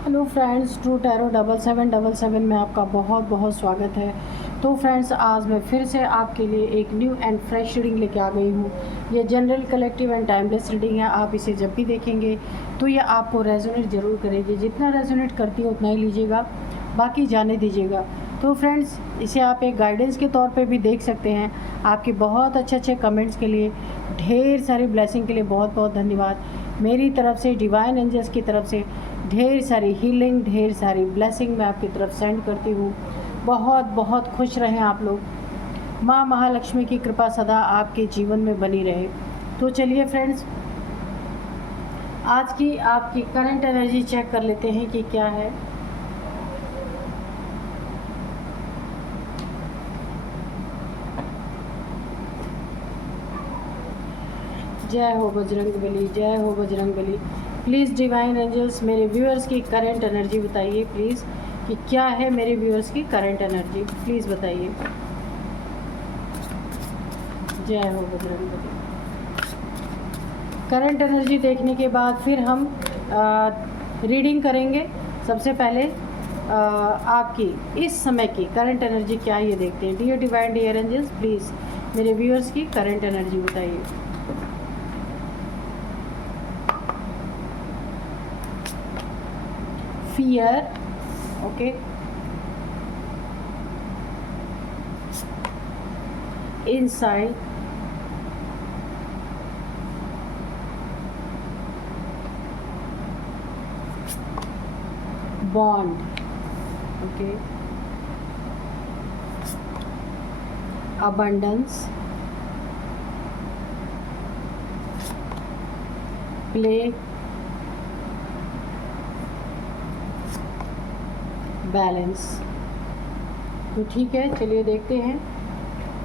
Hello friends, true tarot 7777 में आपका बहुत बहुत स्वागत है। तो फ्रेंड्स, आज मैं फिर से आपके लिए एक न्यू एंड फ्रेश रीडिंग लेके आ गई हूँ। ये general, collective and timeless reading है। आप इसे जब भी देखेंगे तो ये आपको रेजोनेट ज़रूर करेगी। जितना रेजोनेट करती है उतना ही लीजिएगा, बाकी जाने दीजिएगा। तो फ्रेंड्स, इसे आप एक गाइडेंस के तौर पे भी देख सकते हैं। आपके बहुत अच्छे अच्छे कमेंट्स के लिए, ढेर सारी ब्लेसिंग के लिए बहुत बहुत धन्यवाद। मेरी तरफ से, डिवाइन एंजल्स की तरफ से ढेर सारी हीलिंग, ढेर सारी ब्लेसिंग मैं आपकी तरफ सेंड करती हूँ। बहुत बहुत खुश रहें आप लोग। माँ महालक्ष्मी की कृपा सदा आपके जीवन में बनी रहे। तो चलिए फ्रेंड्स, आज की आपकी करंट एनर्जी चेक कर लेते हैं कि क्या है। जय हो बजरंगबली, जय हो बजरंगबली। प्लीज़ डिवाइन एंजल्स, मेरे व्यूअर्स की करंट एनर्जी बताइए प्लीज़ कि क्या है मेरे व्यूअर्स की करंट एनर्जी, प्लीज़ बताइए। जय हो बजरंगबली। करंट एनर्जी देखने के बाद फिर हम रीडिंग करेंगे। सबसे पहले आपकी इस समय की करंट एनर्जी क्या है ये देखते हैं। Dear divine, dear angels, please मेरे व्यूअर्स की करंट एनर्जी बताइए। Fear, okay, inside, bond, okay, abundance, play, balance. तो ठीक है, चलिए देखते हैं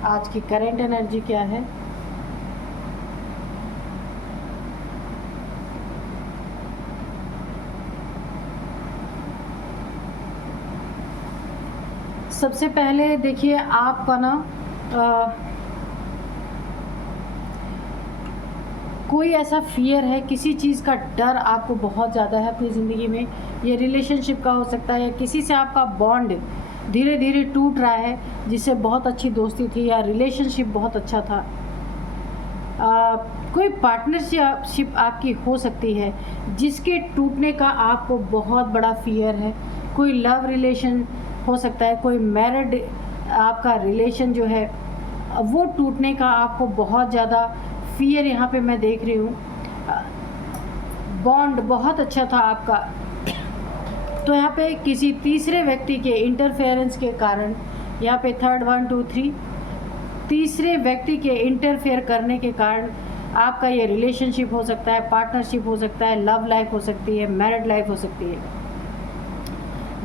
आज की करंट एनर्जी क्या है। सबसे पहले देखिए आपका ना कोई ऐसा फियर है, किसी चीज़ का डर आपको बहुत ज़्यादा है अपनी ज़िंदगी में। ये रिलेशनशिप का हो सकता है, किसी से आपका बॉन्ड धीरे धीरे टूट रहा है, जिससे बहुत अच्छी दोस्ती थी या रिलेशनशिप बहुत अच्छा था। कोई पार्टनरशिप आपकी हो सकती है जिसके टूटने का आपको बहुत बड़ा फियर है। कोई लव रिलेशन हो सकता है, कोई मैरिड आपका रिलेशन जो है वो टूटने का आपको बहुत ज़्यादा फियर यहाँ पे मैं देख रही हूँ। बॉन्ड बहुत अच्छा था आपका, तो यहाँ पे किसी तीसरे व्यक्ति के इंटरफेरेंस के कारण, यहाँ पे थर्ड 1 2 3, तीसरे व्यक्ति के इंटरफेयर करने के कारण आपका ये रिलेशनशिप हो सकता है, पार्टनरशिप हो सकता है, लव लाइफ हो सकती है, मैरिड लाइफ हो सकती है,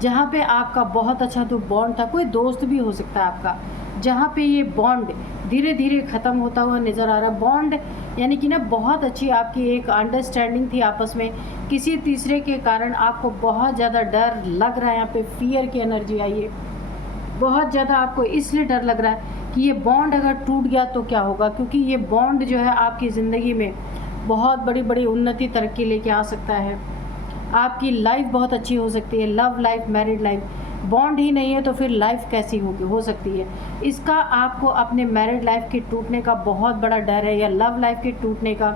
जहाँ पे आपका बहुत अच्छा तो बॉन्ड था। कोई दोस्त भी हो सकता है आपका, जहाँ पे ये बॉन्ड धीरे धीरे ख़त्म होता हुआ नज़र आ रहा है। बॉन्ड यानी कि ना बहुत अच्छी आपकी एक अंडरस्टैंडिंग थी आपस में, किसी तीसरे के कारण आपको बहुत ज़्यादा डर लग रहा है। यहाँ पे फियर की एनर्जी आई है, बहुत ज़्यादा आपको इसलिए डर लग रहा है कि ये बॉन्ड अगर टूट गया तो क्या होगा, क्योंकि ये बॉन्ड जो है आपकी ज़िंदगी में बहुत बड़ी बड़ी उन्नति, तरक्की लेके आ सकता है। आपकी लाइफ बहुत अच्छी हो सकती है, love life, married life. Bond ही नहीं है तो फिर लाइफ कैसी होगी, हो सकती है। इसका आपको अपने मैरिड लाइफ के टूटने का बहुत बड़ा डर है, या लव लाइफ के टूटने का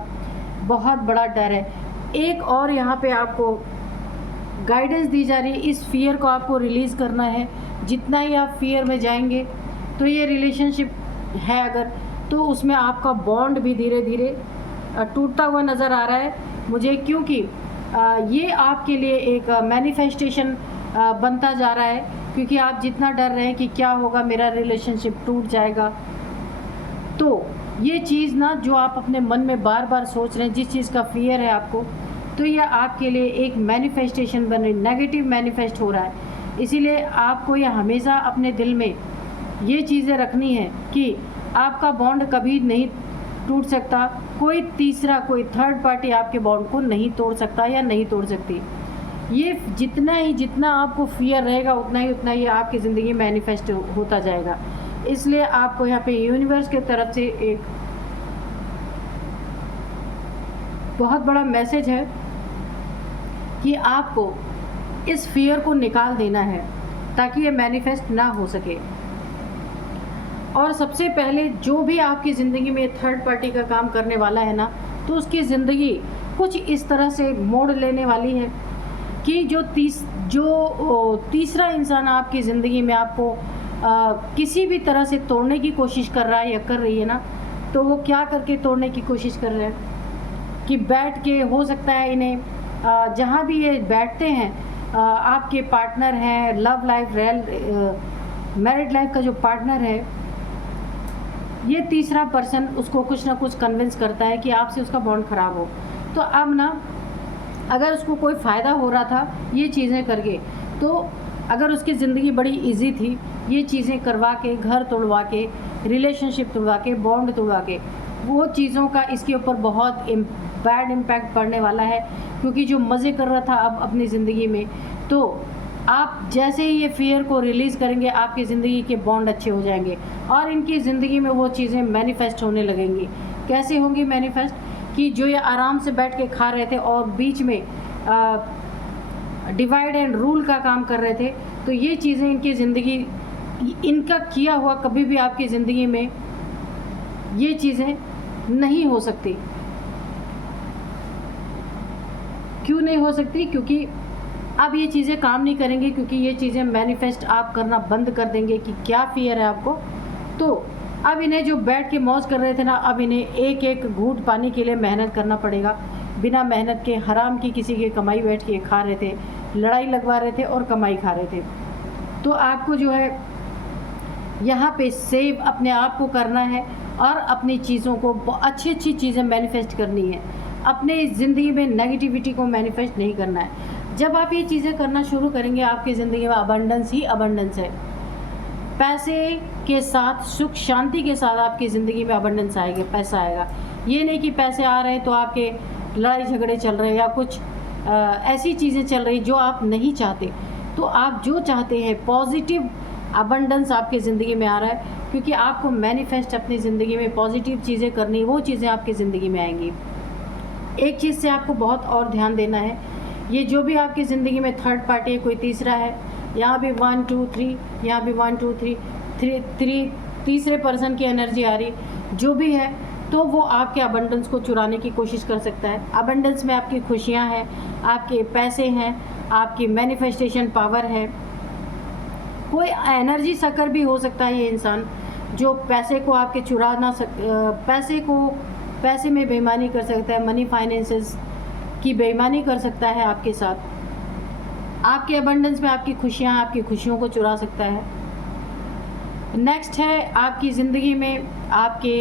बहुत बड़ा डर है। एक और यहाँ पे आपको गाइडेंस दी जा रही है, इस फियर को आपको रिलीज़ करना है। जितना ही आप फियर में जाएंगे तो ये रिलेशनशिप है अगर, तो उसमें आपका बॉन्ड भी धीरे धीरे टूटता हुआ नज़र आ रहा है मुझे, क्योंकि ये आपके लिए एक मैनिफेस्टेशन बनता जा रहा है। क्योंकि आप जितना डर रहे हैं कि क्या होगा, मेरा रिलेशनशिप टूट जाएगा, तो ये चीज़ ना जो आप अपने मन में बार बार सोच रहे हैं, जिस चीज़ का फियर है आपको, तो ये आपके लिए एक मैनिफेस्टेशन बन रही, नेगेटिव मैनिफेस्ट हो रहा है। इसीलिए आपको ये हमेशा अपने दिल में ये चीज़ें रखनी है कि आपका बॉन्ड कभी नहीं टूट सकता। कोई तीसरा, कोई थर्ड पार्टी आपके बॉन्ड को नहीं तोड़ सकता या नहीं तोड़ सकती। ये जितना आपको फियर रहेगा उतना ही आपकी ज़िंदगी में मैनिफेस्ट होता जाएगा। इसलिए आपको यहाँ पे यूनिवर्स के तरफ से एक बहुत बड़ा मैसेज है कि आपको इस फियर को निकाल देना है ताकि ये मैनिफेस्ट ना हो सके। और सबसे पहले जो भी आपकी ज़िंदगी में थर्ड पार्टी का काम करने वाला है ना, तो उसकी ज़िंदगी कुछ इस तरह से मोड़ लेने वाली है कि जो तीसरा इंसान आपकी ज़िंदगी में आपको किसी भी तरह से तोड़ने की कोशिश कर रहा है या कर रही है ना, तो वो क्या करके तोड़ने की कोशिश कर रहे हैं कि बैठ के, हो सकता है इन्हें जहाँ भी ये बैठते हैं, आपके पार्टनर हैं, लव लाइफ, मैरिड लाइफ का जो पार्टनर है, ये तीसरा पर्सन उसको कुछ ना कुछ कन्विंस करता है कि आपसे उसका बॉन्ड ख़राब हो। तो अब ना, अगर उसको कोई फ़ायदा हो रहा था ये चीज़ें करके, तो अगर उसकी ज़िंदगी बड़ी इजी थी, ये चीज़ें करवा के, घर तोड़वा के, रिलेशनशिप तोड़वा के, बॉन्ड तोड़वा के, वो चीज़ों का इसके ऊपर बहुत बैड इम्पैक्ट पड़ने वाला है। क्योंकि जो मज़े कर रहा था अब अपनी ज़िंदगी में, तो आप जैसे ही ये फियर को रिलीज़ करेंगे, आपकी ज़िंदगी के बॉन्ड अच्छे हो जाएंगे और इनकी ज़िंदगी में वो चीज़ें मैनिफेस्ट होने लगेंगी। कैसे होंगी मैनिफेस्ट? कि जो ये आराम से बैठ के खा रहे थे और बीच में डिवाइड एंड रूल का काम कर रहे थे, तो ये चीज़ें इनकी ज़िंदगी, इनका किया हुआ कभी भी आपकी ज़िंदगी में ये चीज़ें नहीं हो सकती। क्यों नहीं हो सकती? क्योंकि अब ये चीज़ें काम नहीं करेंगी, क्योंकि ये चीज़ें मैनिफेस्ट आप करना बंद कर देंगे कि क्या फियर है आपको। तो अब इन्हें जो बैठ के मौज कर रहे थे ना, अब इन्हें एक एक घूंट पानी के लिए मेहनत करना पड़ेगा। बिना मेहनत के, हराम की किसी की कमाई बैठ के खा रहे थे, लड़ाई लगवा रहे थे और कमाई खा रहे थे। तो आपको जो है यहाँ पे सेव अपने आप को करना है और अपनी चीज़ों को, अच्छी अच्छी चीज़ें मैनिफेस्ट करनी है। अपने ज़िंदगी में नेगेटिविटी को मैनिफेस्ट नहीं करना है। जब आप ये चीज़ें करना शुरू करेंगे, आपकी ज़िंदगी में अबंडेंस ही अबंडेंस है। पैसे के साथ, सुख शांति के साथ आपकी ज़िंदगी में अबंडेंस आएगा, पैसा आएगा। ये नहीं कि पैसे आ रहे हैं तो आपके लड़ाई झगड़े चल रहे हैं या कुछ ऐसी चीज़ें चल रही जो आप नहीं चाहते। तो आप जो चाहते हैं, पॉजिटिव अबंडेंस आपकी ज़िंदगी में आ रहा है, क्योंकि आपको मैनिफेस्ट अपनी ज़िंदगी में पॉजिटिव चीज़ें करनी, वो चीज़ें आपकी ज़िंदगी में आएंगी। एक चीज़ से आपको बहुत और ध्यान देना है, ये जो भी आपकी ज़िंदगी में थर्ड पार्टी है, कोई तीसरा है, यहाँ भी 1 2 3, यहाँ भी 1 2 3 तीसरे पर्सन की एनर्जी आ रही, जो भी है, तो वो आपके अबंडेंस को चुराने की कोशिश कर सकता है। अबंडेंस में आपकी खुशियाँ हैं, आपके पैसे हैं, आपकी मैनिफेस्टेशन पावर है। कोई एनर्जी सकर भी हो सकता है ये इंसान, जो पैसे को आपके चुरा ना पैसे में बेईमानी कर सकता है, मनी फाइनेंसेस की बेईमानी कर सकता है आपके साथ। आपके अबंडेंस में आपकी खुशियाँ, आपकी खुशियों को चुरा सकता है। नेक्स्ट है, आपकी ज़िंदगी में आपके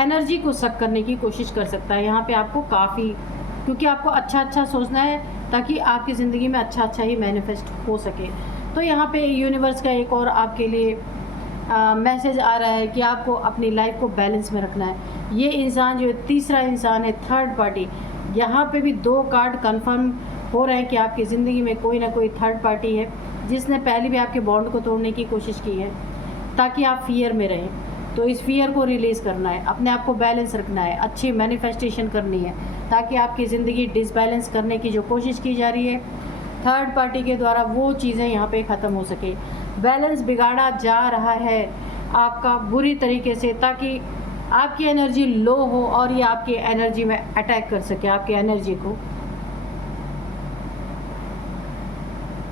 एनर्जी को सक करने की कोशिश कर सकता है। यहाँ पे आपको काफ़ी, क्योंकि आपको अच्छा अच्छा सोचना है ताकि आपकी ज़िंदगी में अच्छा अच्छा ही मैनिफेस्ट हो सके। तो यहाँ पे यूनिवर्स का एक और आपके लिए मैसेज आ रहा है कि आपको अपनी लाइफ को बैलेंस में रखना है। ये इंसान जो तीसरा इंसान है, थर्ड पार्टी, यहाँ पे भी 2 कार्ड कंफर्म हो रहे हैं कि आपकी ज़िंदगी में कोई ना कोई थर्ड पार्टी है जिसने पहले भी आपके बॉन्ड को तोड़ने की कोशिश की है ताकि आप फियर में रहें। तो इस फियर को रिलीज़ करना है, अपने आप को बैलेंस रखना है, अच्छी मैनिफेस्टेशन करनी है ताकि आपकी ज़िंदगी डिसबैलेंस करने की जो कोशिश की जा रही है थर्ड पार्टी के द्वारा, वो चीज़ें यहाँ पे ख़त्म हो सके। बैलेंस बिगाड़ा जा रहा है आपका बुरी तरीके से, ताकि आपकी एनर्जी लो हो और ये आपकी एनर्जी में अटैक कर सके, आपकी एनर्जी को।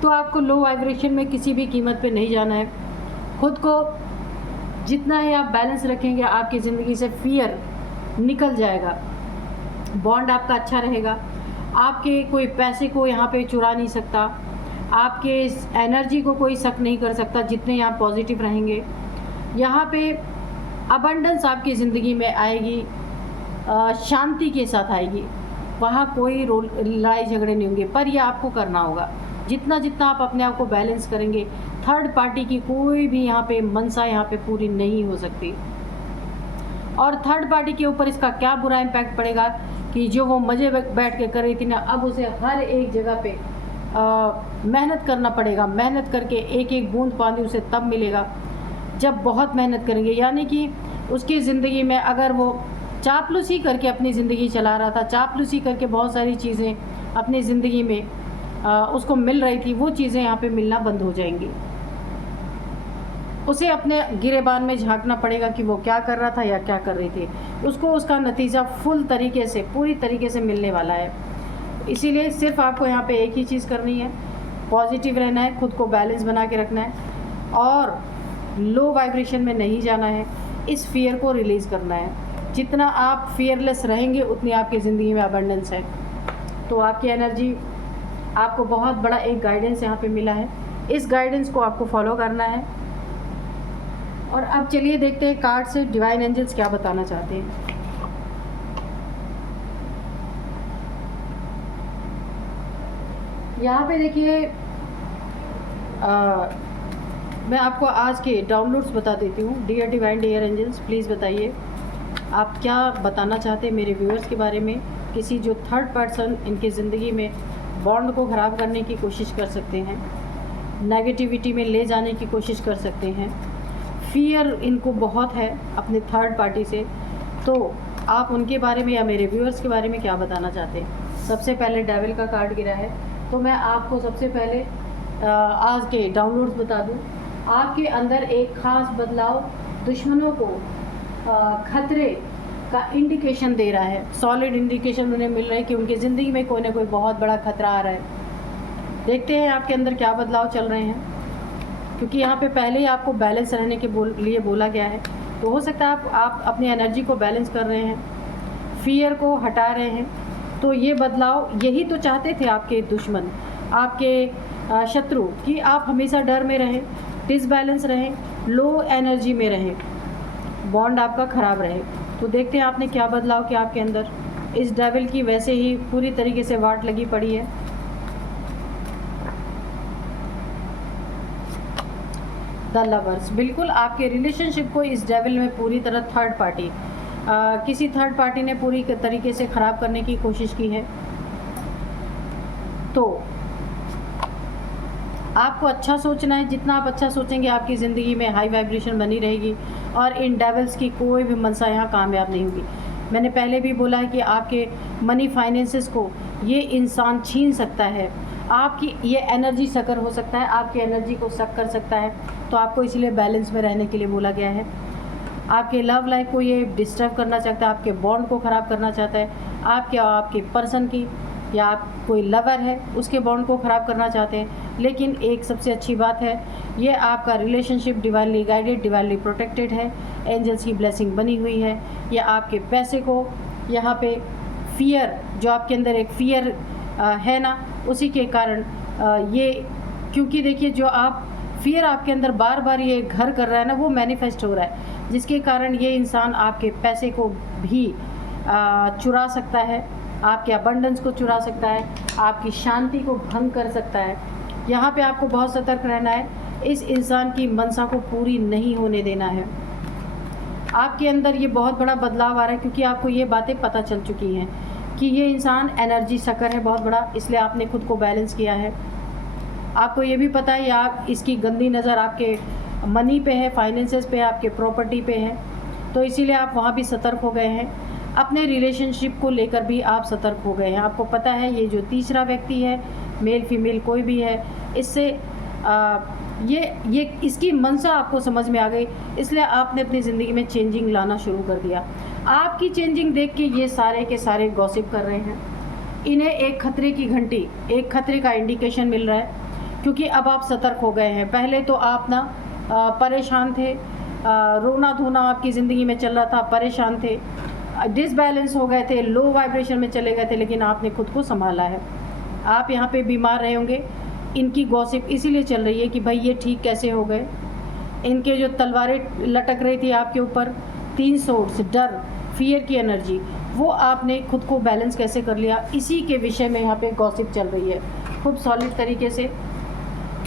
तो आपको लो वाइब्रेशन में किसी भी कीमत पे नहीं जाना है। खुद को जितना ही आप बैलेंस रखेंगे, आपकी ज़िंदगी से फियर निकल जाएगा, बॉन्ड आपका अच्छा रहेगा। आपके कोई पैसे को यहाँ पे चुरा नहीं सकता, आपके एनर्जी को कोई शक नहीं कर सकता जितने आप पॉजिटिव रहेंगे। यहाँ पे अबंडेंस आपकी ज़िंदगी में आएगी, शांति के साथ आएगी, वहाँ कोई लड़ाई झगड़े नहीं होंगे। पर ये आपको करना होगा, जितना जितना आप अपने आप को बैलेंस करेंगे, थर्ड पार्टी की कोई भी यहाँ पे मनसा यहाँ पे पूरी नहीं हो सकती। और थर्ड पार्टी के ऊपर इसका क्या बुरा इम्पैक्ट पड़ेगा कि जो वो मज़े बैठ के कर रही थी ना, अब उसे हर एक जगह पे मेहनत करना पड़ेगा। मेहनत करके एक एक बूंद पानी उसे तब मिलेगा जब बहुत मेहनत करेंगे। यानी कि उसकी ज़िंदगी में अगर वो चापलूसी करके अपनी ज़िंदगी चला रहा था, चापलूसी करके बहुत सारी चीज़ें अपनी ज़िंदगी में उसको मिल रही थी, वो चीज़ें यहाँ पे मिलना बंद हो जाएंगी। उसे अपने गिरेबान में झांकना पड़ेगा कि वो क्या कर रहा था या क्या कर रही थी। उसको उसका नतीजा फुल तरीके से, पूरी तरीके से मिलने वाला है। इसीलिए सिर्फ आपको यहाँ पे एक ही चीज़ करनी है, पॉजिटिव रहना है, खुद को बैलेंस बना के रखना है और लो वाइब्रेशन में नहीं जाना है। इस फियर को रिलीज़ करना है। जितना आप फियरलेस रहेंगे उतनी आपकी ज़िंदगी में अबंडेंस है। तो आपकी एनर्जी, आपको बहुत बड़ा एक गाइडेंस यहाँ पे मिला है, इस गाइडेंस को आपको फॉलो करना है। और अब चलिए देखते हैं कार्ड से डिवाइन एंजल्स क्या बताना चाहते हैं। यहाँ पे देखिए, मैं आपको आज के डाउनलोड्स बता देती हूँ। Dear divine, dear angels, please बताइए आप क्या बताना चाहते हैं मेरे व्यूअर्स के बारे में। किसी जो थर्ड पर्सन इनकी ज़िंदगी में बॉन्ड को ख़राब करने की कोशिश कर सकते हैं, नेगेटिविटी में ले जाने की कोशिश कर सकते हैं, फियर इनको बहुत है अपने थर्ड पार्टी से, तो आप उनके बारे में या मेरे व्यूअर्स के बारे में क्या बताना चाहते हैं। सबसे पहले डेविल का कार्ड गिरा है, तो मैं आपको सबसे पहले आज के डाउनलोड्स बता दूं। आपके अंदर एक ख़ास बदलाव दुश्मनों को खतरे का इंडिकेशन दे रहा है। सॉलिड इंडिकेशन उन्हें मिल रहा है कि उनकी ज़िंदगी में कोई ना कोई बहुत बड़ा खतरा आ रहा है। देखते हैं आपके अंदर क्या बदलाव चल रहे हैं, क्योंकि यहाँ पे पहले ही आपको बैलेंस रहने के लिए बोला गया है। तो हो सकता है आप अपनी एनर्जी को बैलेंस कर रहे हैं, फियर को हटा रहे हैं। तो ये बदलाव, यही तो चाहते थे आपके दुश्मन, आपके शत्रु, कि आप हमेशा डर में रहें, डिसबैलेंस रहें, लो एनर्जी में रहें, बॉन्ड आपका ख़राब रहे। तो देखते हैं आपने क्या बदलाव किया आपके अंदर। इस डेविल की वैसे ही पूरी तरीके से वाट लगी पड़ी है। द लवर्स, बिल्कुल आपके रिलेशनशिप को इस डेविल में पूरी तरह थर्ड पार्टी, किसी थर्ड पार्टी ने पूरी तरीके से ख़राब करने की कोशिश की है। तो आपको अच्छा सोचना है। जितना आप अच्छा सोचेंगे आपकी ज़िंदगी में हाई वाइब्रेशन बनी रहेगी और इन डेविल्स की कोई भी मनसा यहाँ कामयाब नहीं होगी। मैंने पहले भी बोला है कि आपके मनी फाइनेंसेस को ये इंसान छीन सकता है, आपकी ये एनर्जी सकर हो सकता है, आपकी एनर्जी को सक कर सकता है। तो आपको इसलिए बैलेंस में रहने के लिए बोला गया है। आपके लव लाइफ को ये डिस्टर्ब करना चाहता है, आपके बॉन्ड को ख़राब करना चाहता है, आपके पर्सन की या आप कोई लवर है उसके बॉन्ड को ख़राब करना चाहते हैं। लेकिन एक सबसे अच्छी बात है, ये आपका relationship divinely guided, divinely protected है, एंजल्स की ब्लेसिंग बनी हुई है। ये आपके पैसे को, यहाँ पे फियर, जो आपके अंदर एक फियर है ना, उसी के कारण ये, क्योंकि देखिए जो आप फियर आपके अंदर बार बार ये घर कर रहा है ना, वो मैनिफेस्ट हो रहा है, जिसके कारण ये इंसान आपके पैसे को भी चुरा सकता है, आपके अबंडेंस को चुरा सकता है, आपकी शांति को भंग कर सकता है। यहाँ पे आपको बहुत सतर्क रहना है, इस इंसान की मनसा को पूरी नहीं होने देना है। आपके अंदर ये बहुत बड़ा बदलाव आ रहा है, क्योंकि आपको ये बातें पता चल चुकी हैं कि ये इंसान एनर्जी सकर है बहुत बड़ा, इसलिए आपने खुद को बैलेंस किया है। आपको ये भी पता है, या आप इसकी गंदी नज़र आपके मनी पे है, फाइनेंसेस पे है, आपके प्रॉपर्टी पे है, तो इसीलिए आप वहाँ भी सतर्क हो गए हैं। अपने रिलेशनशिप को लेकर भी आप सतर्क हो गए हैं। आपको पता है ये जो तीसरा व्यक्ति है, मेल फीमेल कोई भी है, इससे ये इसकी मनसा आपको समझ में आ गई, इसलिए आपने अपनी ज़िंदगी में चेंजिंग लाना शुरू कर दिया। आपकी चेंजिंग देख के ये सारे के सारे गॉसिप कर रहे हैं। इन्हें एक खतरे की घंटी, एक खतरे का इंडिकेशन मिल रहा है, क्योंकि अब आप सतर्क हो गए हैं। पहले तो आप ना परेशान थे, रोना धोना आपकी ज़िंदगी में चल रहा था, परेशान थे, डिसबैलेंस हो गए थे, लो वाइब्रेशन में चले गए थे, लेकिन आपने खुद को संभाला है। आप यहाँ पे बीमार रहे होंगे। इनकी गॉसिप इसीलिए चल रही है कि भाई ये ठीक कैसे हो गए। इनके जो तलवारें लटक रही थी आपके ऊपर, 3 सोर्ड्स, डर, फियर की एनर्जी, वो आपने खुद को बैलेंस कैसे कर लिया, इसी के विषय में यहाँ पे गॉसिप चल रही है खूब सॉलिड तरीके से।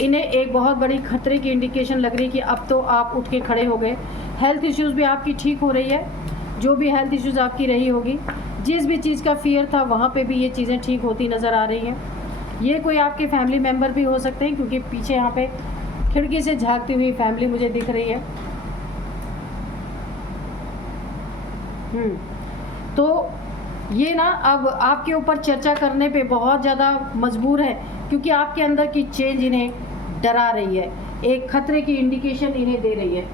इन्हें एक बहुत बड़ी खतरे की इंडिकेशन लग रही है कि अब तो आप उठ के खड़े हो गए। हेल्थ इश्यूज़ भी आपकी ठीक हो रही है, जो भी हेल्थ इश्यूज़ आपकी रही होगी, जिस भी चीज़ का फियर था वहाँ पे भी ये चीज़ें ठीक होती नज़र आ रही हैं। ये कोई आपके फैमिली मेम्बर भी हो सकते हैं, क्योंकि पीछे यहाँ पे खिड़की से झांकती हुई फैमिली मुझे दिख रही है। तो ये ना अब आपके ऊपर चर्चा करने पे बहुत ज़्यादा मजबूर है, क्योंकि आपके अंदर की चेंज इन्हें डरा रही है, एक खतरे की इंडिकेशन इन्हें दे रही है,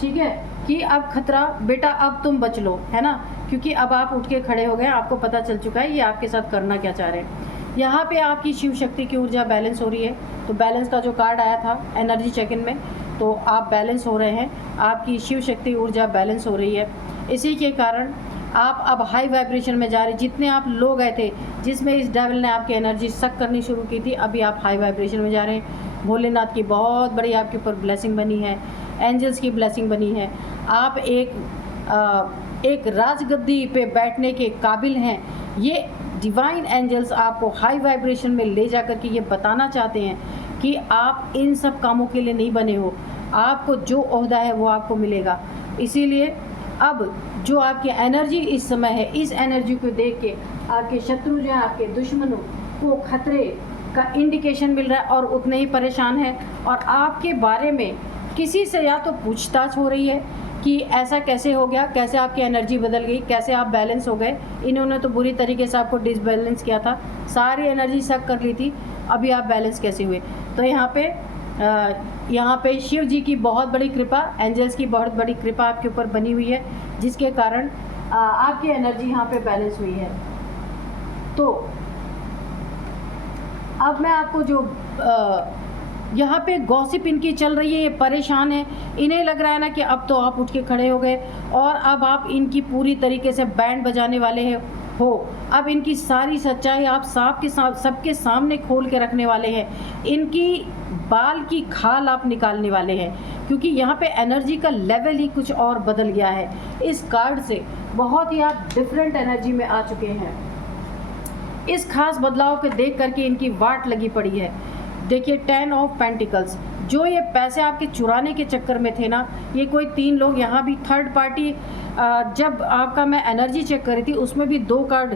ठीक है, कि अब खतरा बेटा, अब तुम बच लो, है ना, क्योंकि अब आप उठ के खड़े हो गए, आपको पता चल चुका है ये आपके साथ करना क्या चाह रहे हैं। यहाँ पे आपकी शिव शक्ति की ऊर्जा बैलेंस हो रही है, तो बैलेंस का जो कार्ड आया था एनर्जी चेक इन में, तो आप बैलेंस हो रहे हैं, आपकी शिव शक्ति ऊर्जा बैलेंस हो रही है। इसी के कारण आप अब हाई वाइब्रेशन में जा रहे, जितने आप लो गए थे जिसमें इस डेविल ने आपकी एनर्जी सक करनी शुरू की थी, अभी आप हाई वाइब्रेशन में जा रहे हैं। भोलेनाथ की बहुत बड़ी आपके ऊपर ब्लेसिंग बनी है, एंजल्स की ब्लेसिंग बनी है, आप एक राजगद्दी पे बैठने के काबिल हैं। ये डिवाइन एंजल्स आपको हाई वाइब्रेशन में ले जा कर के ये बताना चाहते हैं कि आप इन सब कामों के लिए नहीं बने हो, आपको जो ओहदा है वो आपको मिलेगा। इसीलिए अब जो आपकी एनर्जी इस समय है, इस एनर्जी को देख के आपके शत्रु जो है, आपके दुश्मनों को खतरे का इंडिकेशन मिल रहा है और उतने ही परेशान है, और आपके बारे में किसी से या तो पूछताछ हो रही है कि ऐसा कैसे हो गया, कैसे आपकी एनर्जी बदल गई, कैसे आप बैलेंस हो गए। इन्होंने तो बुरी तरीके से आपको डिसबैलेंस किया था, सारी एनर्जी सक कर ली थी, अभी आप बैलेंस कैसे हुए। तो यहाँ पे शिव जी की बहुत बड़ी कृपा, एंजल्स की बहुत बड़ी कृपा आपके ऊपर बनी हुई है, जिसके कारण आपकी एनर्जी यहाँ पे बैलेंस हुई है। तो अब मैं आपको जो यहाँ पे गॉसिप इनकी चल रही है, ये परेशान है, इन्हें लग रहा है ना कि अब तो आप उठ के खड़े हो गए और अब आप इनकी पूरी तरीके से बैंड बजाने वाले हो। अब इनकी सारी सच्चाई आप सबके सामने खोल के रखने वाले हैं, इनकी बाल की खाल आप निकालने वाले हैं, क्योंकि यहाँ पे एनर्जी का लेवल ही कुछ और बदल गया है। इस कार्ड से बहुत ही आप डिफरेंट एनर्जी में आ चुके हैं। इस खास बदलाव को देख करके इनकी वाट लगी पड़ी है। देखिए 10 ऑफ पेंटिकल्स, जो ये पैसे आपके चुराने के चक्कर में थे ना, ये कोई 3 लोग, यहाँ भी थर्ड पार्टी, जब आपका मैं एनर्जी चेक कर रही थी उसमें भी 2 कार्ड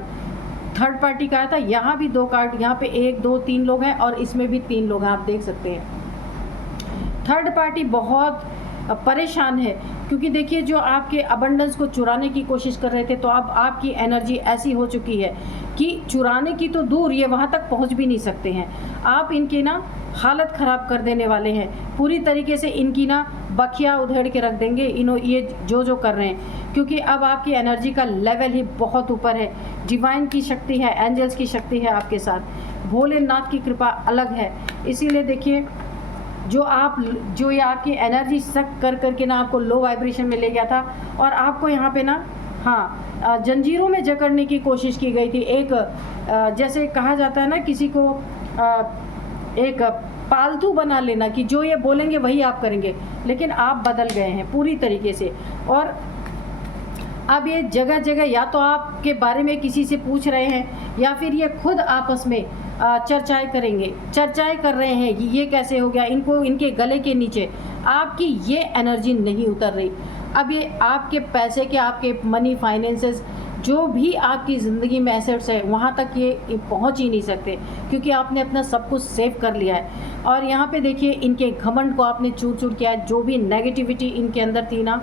थर्ड पार्टी का आया था, यहाँ भी 2 कार्ड, यहाँ पे 1 2 3 लोग हैं और इसमें भी 3 लोग हैं, आप देख सकते हैं। थर्ड पार्टी बहुत परेशान है, क्योंकि देखिए जो आपके अबंडेंस को चुराने की कोशिश कर रहे थे, तो अब आपकी एनर्जी ऐसी हो चुकी है कि चुराने की तो दूर, ये वहाँ तक पहुँच भी नहीं सकते हैं। आप इनकी ना हालत ख़राब कर देने वाले हैं, पूरी तरीके से इनकी ना बखिया उधेड़ के रख देंगे ये जो कर रहे हैं, क्योंकि अब आपकी एनर्जी का लेवल ही बहुत ऊपर है। डिवाइन की शक्ति है, एंजल्स की शक्ति है आपके साथ, भोलेनाथ की कृपा अलग है। इसीलिए देखिए जो ये आपकी एनर्जी सक करके ना आपको लो वाइब्रेशन में ले गया था, और आपको यहाँ पे ना जंजीरों में जकड़ने की कोशिश की गई थी। एक जैसे कहा जाता है ना किसी को एक पालतू बना लेना, कि जो ये बोलेंगे वही आप करेंगे, लेकिन आप बदल गए हैं पूरी तरीके से। और अब ये जगह जगह या तो आपके बारे में किसी से पूछ रहे हैं, या फिर ये खुद आपस में चर्चाएं कर रहे हैं कि ये कैसे हो गया, इनको इनके गले के नीचे आपकी ये एनर्जी नहीं उतर रही। अब ये आपके पैसे के, आपके मनी फाइनेंसेस, जो भी आपकी ज़िंदगी में एसेट्स है, वहाँ तक ये पहुँच ही नहीं सकते, क्योंकि आपने अपना सब कुछ सेव कर लिया है। और यहाँ पे देखिए इनके घमंड को आपने चूर चूर किया है, जो भी नेगेटिविटी इनके अंदर थी ना,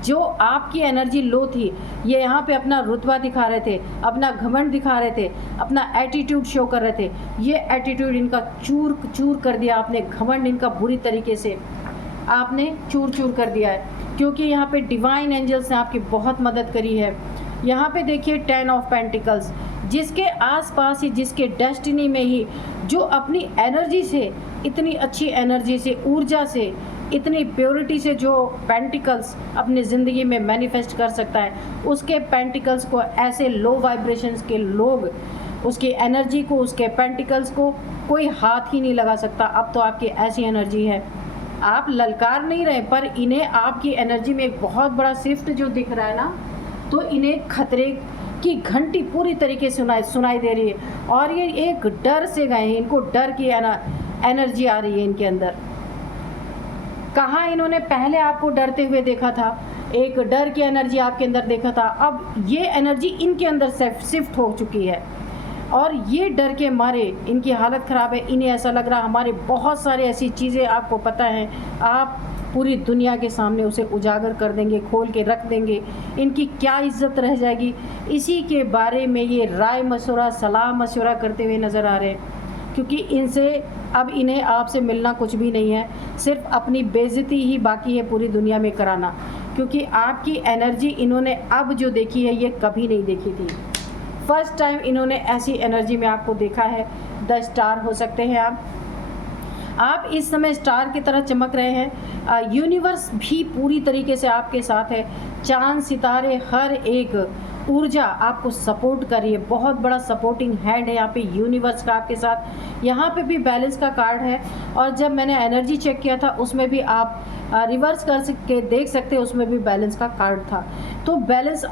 जो आपकी एनर्जी लो थी, ये यहाँ पे अपना रुतबा दिखा रहे थे, अपना घमंड दिखा रहे थे, अपना एटीट्यूड शो कर रहे थे। ये एटीट्यूड इनका चूर चूर कर दिया आपने, घमंड इनका बुरी तरीके से आपने चूर चूर कर दिया है, क्योंकि यहाँ पे डिवाइन एंजल्स ने आपकी बहुत मदद करी है। यहाँ पे देखिए 10 ऑफ पेंटिकल्स, जिसके आसपास ही, जिसके डेस्टिनी में ही, जो अपनी एनर्जी से, इतनी अच्छी एनर्जी से, ऊर्जा से, इतनी प्योरिटी से जो पेंटिकल्स अपनी ज़िंदगी में मैनिफेस्ट कर सकता है, उसके पेंटिकल्स को ऐसे लो वाइब्रेशंस के लोग, उसकी एनर्जी को, उसके पेंटिकल्स को कोई हाथ ही नहीं लगा सकता। अब तो आपकी ऐसी एनर्जी है, आप ललकार नहीं रहे, पर इन्हें आपकी एनर्जी में एक बहुत बड़ा शिफ्ट जो दिख रहा है ना, तो इन्हें खतरे की घंटी पूरी तरीके से सुनाई दे रही है, और ये एक डर से गए हैं, इनको डर की एनर्जी आ रही है इनके अंदर। कहाँ इन्होंने पहले आपको डरते हुए देखा था, एक डर की एनर्जी आपके अंदर देखा था, अब ये एनर्जी इनके अंदर शिफ्ट हो चुकी है। और ये डर के मारे इनकी हालत ख़राब है। इन्हें ऐसा लग रहा हमारे बहुत सारे ऐसी चीज़ें आपको पता है, आप पूरी दुनिया के सामने उसे उजागर कर देंगे, खोल के रख देंगे, इनकी क्या इज्जत रह जाएगी। इसी के बारे में ये राय मशवरा, सलाह मशवरा करते हुए नज़र आ रहे हैं, क्योंकि इनसे अब इन्हें आपसे मिलना कुछ भी नहीं है, सिर्फ अपनी बेइज्जती ही बाकी है पूरी दुनिया में कराना, क्योंकि आपकी एनर्जी इन्होंने अब जो देखी है ये कभी नहीं देखी थी। फर्स्ट टाइम इन्होंने ऐसी एनर्जी में आपको देखा है। 10 स्टार हो सकते हैं आप इस समय स्टार की तरह चमक रहे हैं। यूनिवर्स भी पूरी तरीके से आपके साथ है। चांद, सितारे, हर एक ऊर्जा आपको सपोर्ट कर रही है। बहुत बड़ा सपोर्टिंग हैंड है यहाँ पे यूनिवर्स का आपके साथ। यहाँ पे भी बैलेंस का कार्ड है, और जब मैंने एनर्जी चेक किया था उसमें भी आप रिवर्स कर के देख सकते हैं, उसमें भी बैलेंस का कार्ड था। तो बैलेंस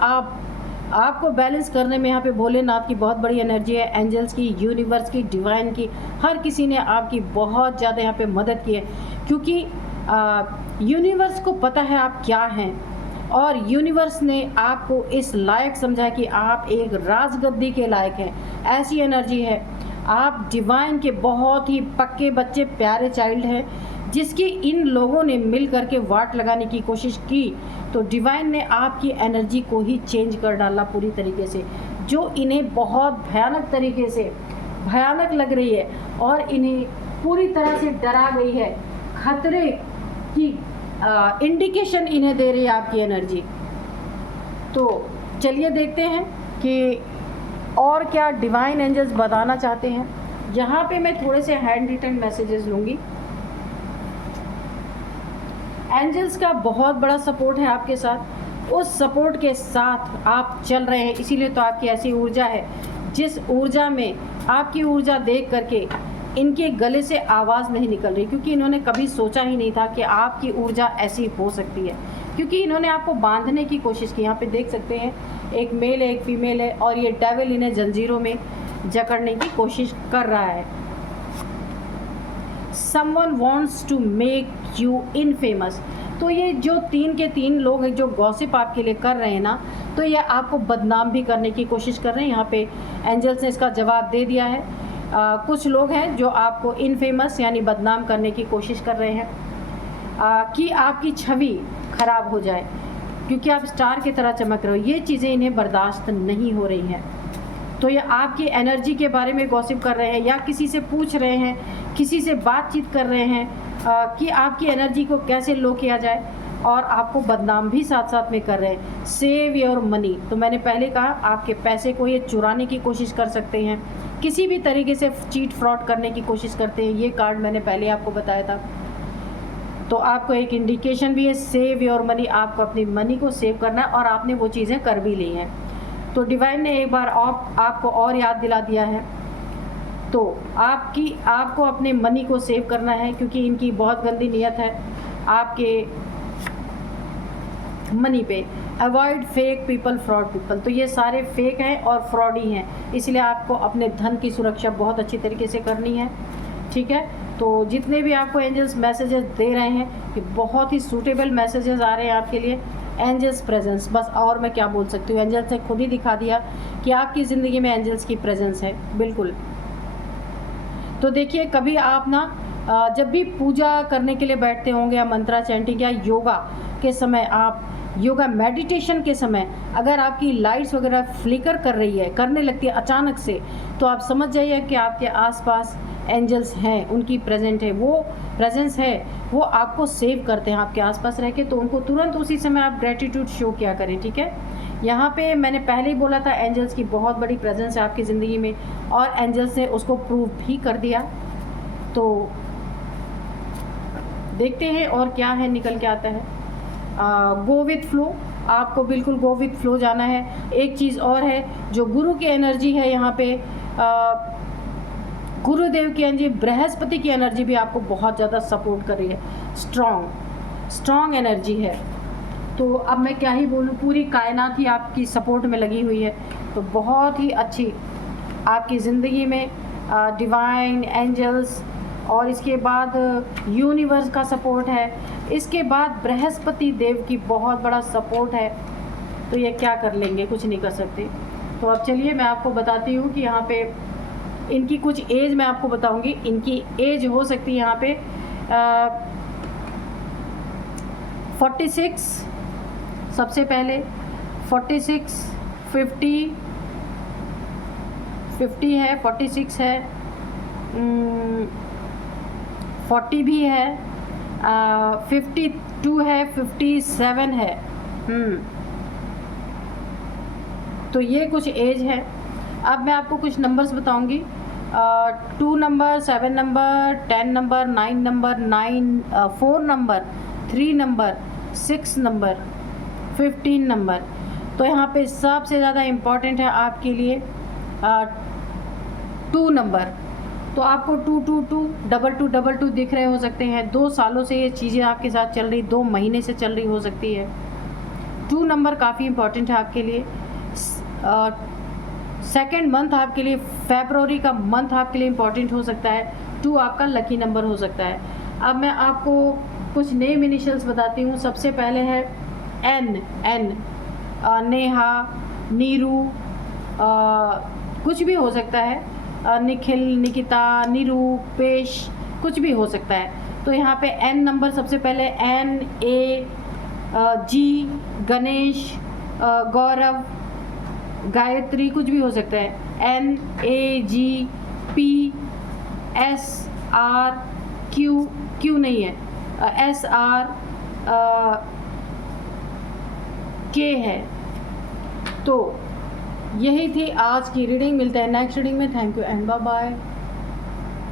आपको बैलेंस करने में यहाँ पे भोलेनाथ की बहुत बड़ी एनर्जी है, एंजल्स की, यूनिवर्स की, डिवाइन की, हर किसी ने आपकी बहुत ज़्यादा यहाँ पे मदद की है, क्योंकि यूनिवर्स को पता है आप क्या हैं, और यूनिवर्स ने आपको इस लायक समझा कि आप एक राजगद्दी के लायक हैं। ऐसी एनर्जी है, आप डिवाइन के बहुत ही पक्के बच्चे, प्यारे चाइल्ड हैं, जिसकी इन लोगों ने मिल करके वाट लगाने की कोशिश की, तो डिवाइन ने आपकी एनर्जी को ही चेंज कर डाला पूरी तरीके से, जो इन्हें बहुत भयानक तरीके से भयानक लग रही है और इन्हें पूरी तरह से डरा गई है। खतरे की इंडिकेशन इन्हें दे रही है आपकी एनर्जी। तो चलिए देखते हैं कि और क्या डिवाइन एंजल्स बताना चाहते हैं। यहाँ पे मैं थोड़े से हैंड रिटन मैसेजेस लूँगी। एंजल्स का बहुत बड़ा सपोर्ट है आपके साथ, उस सपोर्ट के साथ आप चल रहे हैं, इसीलिए तो आपकी ऐसी ऊर्जा है, जिस ऊर्जा में आपकी ऊर्जा देख करके इनके गले से आवाज़ नहीं निकल रही, क्योंकि इन्होंने कभी सोचा ही नहीं था कि आपकी ऊर्जा ऐसी हो सकती है, क्योंकि इन्होंने आपको बांधने की कोशिश की। यहाँ पे देख सकते हैं एक मेल है, एक फीमेल है, और ये डेविल इन्हें जंजीरों में जकड़ने की कोशिश कर रहा है। Someone wants to make you infamous। तो ये जो 3 के 3 लोग हैं जो गॉसिप आपके लिए कर रहे हैं ना, तो ये आपको बदनाम भी करने की कोशिश कर रहे हैं। यहाँ पे एंजल्स ने इसका जवाब दे दिया है। कुछ लोग हैं जो आपको इनफेमस यानी बदनाम करने की कोशिश कर रहे हैं, कि आपकी छवि खराब हो जाए, क्योंकि आप स्टार की तरह चमक रहे हो। ये चीज़ें इन्हें बर्दाश्त नहीं हो रही हैं, तो ये आपकी एनर्जी के बारे में गॉसिप कर रहे हैं, या किसी से पूछ रहे हैं, किसी से बातचीत कर रहे हैं कि आपकी एनर्जी को कैसे लो किया जाए, और आपको बदनाम भी साथ साथ में कर रहे हैं। सेव योर मनी, तो मैंने पहले कहा आपके पैसे को ये चुराने की कोशिश कर सकते हैं, किसी भी तरीके से चीट फ्रॉड करने की कोशिश करते हैं। ये कार्ड मैंने पहले आपको बताया था। तो आपको एक इंडिकेशन भी है, सेव योर मनी, आपको अपनी मनी को सेव करना है, और आपने वो चीज़ें कर भी ली हैं। तो डिवाइन ने एक बार आपको और याद दिला दिया है। तो आपको अपने मनी को सेव करना है, क्योंकि इनकी बहुत गंदी नीयत है आपके मनी पे। Avoid fake people, fraud people, तो ये सारे फेक हैं और फ्रॉडी हैं, इसलिए आपको अपने धन की सुरक्षा बहुत अच्छी तरीके से करनी है। ठीक है, तो जितने भी आपको एंजल्स मैसेजेस दे रहे हैं, ये बहुत ही सूटेबल मैसेजेस आ रहे हैं आपके लिए। एंजल्स प्रेजेंस, बस और मैं क्या बोल सकती हूँ। एंजल्स ने खुद ही दिखा दिया कि आपकी ज़िंदगी में एंजल्स की प्रेजेंस है, बिल्कुल। तो देखिए, कभी आप ना जब भी पूजा करने के लिए बैठते होंगे, या मंत्रा चैंटिंग या योगा के समय, आप योगा मेडिटेशन के समय अगर आपकी लाइट्स वगैरह फ्लिकर कर रही है, करने लगती है अचानक से, तो आप समझ जाइए कि आपके आसपास एंजल्स हैं, उनकी प्रेजेंस है, वो आपको सेव करते हैं आपके आसपास रह के। तो उनको तुरंत उसी समय आप ग्रेटिट्यूड शो किया करें। ठीक है, यहाँ पे मैंने पहले ही बोला था एंजल्स की बहुत बड़ी प्रेजेंस है आपकी ज़िंदगी में, और एंजल्स ने उसको प्रूव भी कर दिया। तो देखते हैं और क्या है निकल के आता है। गो विथ फ्लो, आपको बिल्कुल गो विथ फ्लो जाना है। एक चीज़ और है, जो गुरु की एनर्जी है यहाँ पे, गुरुदेव की एनर्जी, बृहस्पति की एनर्जी भी आपको बहुत ज़्यादा सपोर्ट कर रही है। स्ट्रॉन्ग एनर्जी है। तो अब मैं क्या ही बोलूँ, पूरी कायनात ही आपकी सपोर्ट में लगी हुई है। तो बहुत ही अच्छी आपकी ज़िंदगी में डिवाइन एंजल्स, और इसके बाद यूनिवर्स का सपोर्ट है, इसके बाद बृहस्पति देव की बहुत बड़ा सपोर्ट है। तो ये क्या कर लेंगे, कुछ नहीं कर सकते। तो अब चलिए मैं आपको बताती हूँ कि यहाँ पे इनकी कुछ एज मैं आपको बताऊँगी। इनकी एज हो सकती है यहाँ पे 46 सबसे पहले, 46, 50 है, 46 है, 40 भी है, 52 है, 57 है। तो ये कुछ एज है। अब मैं आपको कुछ नंबर्स बताऊंगी। 2 number, 7 number, 10 number, 9 number, 4 number, 3 number, 6 number, 15 number. तो यहाँ पे सबसे ज़्यादा इम्पॉर्टेंट है आपके लिए 2 नंबर। तो आपको 222, 2222 दिख रहे हो सकते हैं। 2 सालों से ये चीज़ें आपके साथ चल रही, 2 महीने से चल रही हो सकती है। 2 नंबर काफ़ी इम्पॉर्टेंट है आपके लिए। सेकेंड मंथ आपके लिए, फरवरी का मंथ आपके लिए इम्पॉर्टेंट हो सकता है। 2 आपका लकी नंबर हो सकता है। अब मैं आपको कुछ नेम इनिशियल्स बताती हूँ। सबसे पहले है एन, नेहा, नीरू, कुछ भी हो सकता है, निखिल, निकिता, निरूपेश, कुछ भी हो सकता है। तो यहाँ पे एन नंबर सबसे पहले NA, जी, गणेश, गौरव, गायत्री, कुछ भी हो सकता है। NAGP, SRQ नहीं है, SRK है। तो यही थी आज की रीडिंग। मिलते हैं नेक्स्ट रीडिंग में। Thank you and bye bye.